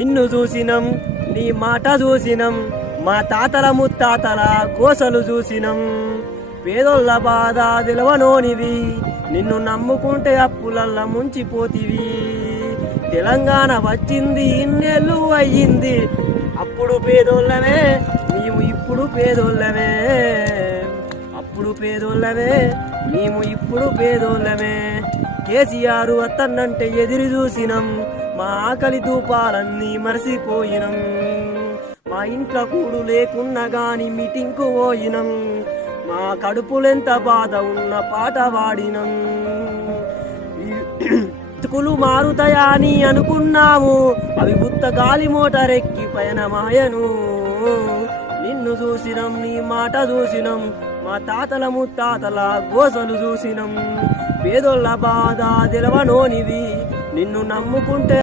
నిన్ను చూసినం, నీ మాట చూసినం, మా తాతల ముత్తాతల కోసలు చూసినం. పేదోళ్ళ బాధ తెలవనోనివి, నిన్ను నమ్ముకుంటే అప్పులల్ల ముంచిపోతివి. తెలంగాణ వచ్చింది ఇన్నేళ్ళు అయ్యింది, అప్పుడు పేదోళ్ళమే మేము ఇప్పుడు పేదోళ్ళమే. అప్పుడు పేదోళ్ళమే మేము ఇప్పుడు పేదోళ్ళమే. కేసీఆర్ అత్తన్నంటే ఎదురు చూసినం, మా ఆకలి ధూపాలన్నీ మరసిపోయినం. మా ఇంట్లో కూడు లేకున్నా గాని మీటింగ్కు పోయినం, మా కడుపులెంత బాధ ఉన్న పాట పాడినం. బతుకులు మారుతాయా అని అనుకున్నాము, అవి గుత్త గాలి మోటారెక్కి పయనమాయను. నిన్ను చూసినం, నీ మాట చూసినం, మా తాతల ముత్తాతల గోసలు చూసినం. పేదోళ్ళ బాధ తెలవనోనివి, నిన్ను నమ్ముకుంటే